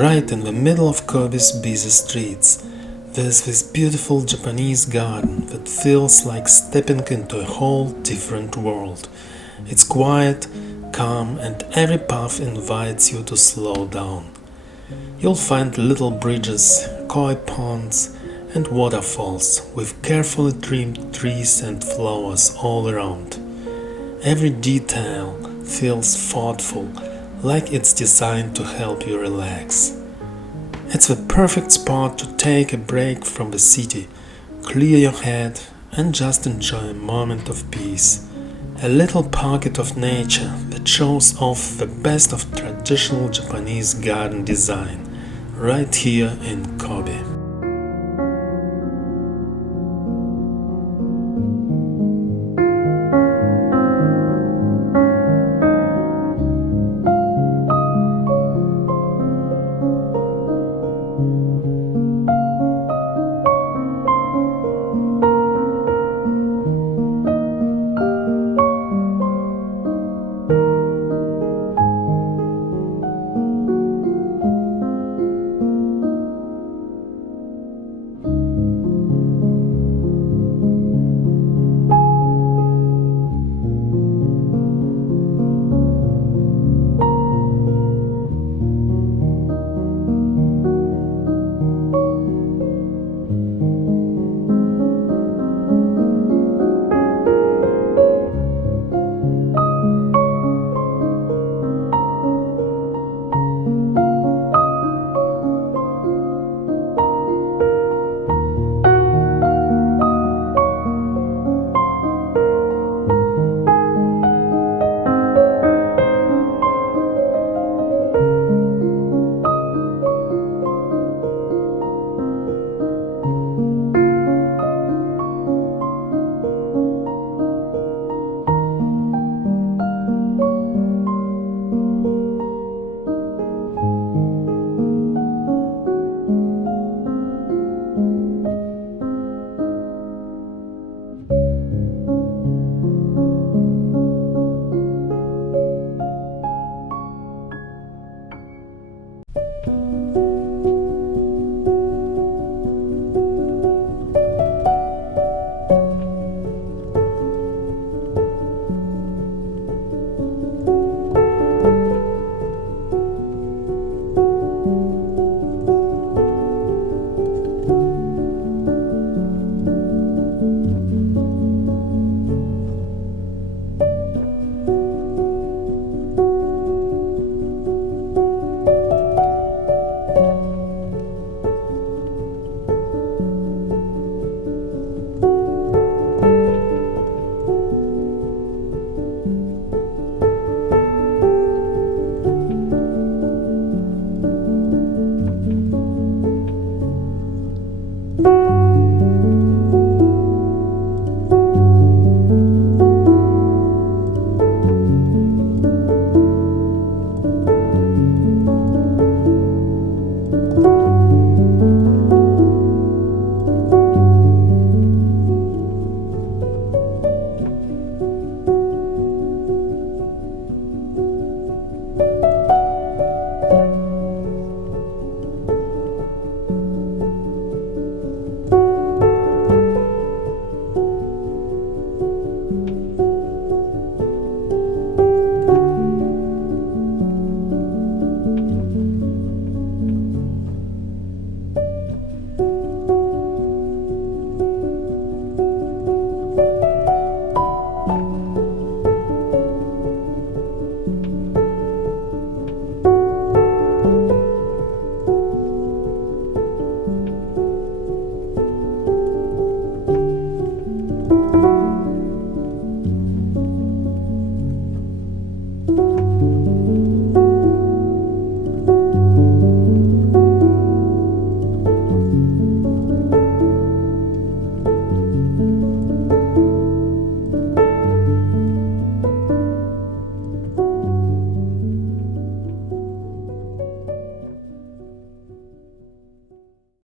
Right in the middle of Kobe's busy streets, there's this beautiful Japanese garden that feels like stepping into a whole different world. It's quiet, calm, and every path invites you to slow down. You'll find little bridges, koi ponds, and waterfalls with carefully trimmed trees and flowers all around. Every detail feels thoughtful, like it's designed to help you relax. It's the perfect spot to take a break from the city, clear your head, and just enjoy a moment of peace. A little pocket of nature that shows off the best of traditional Japanese garden design, right here in Kobe.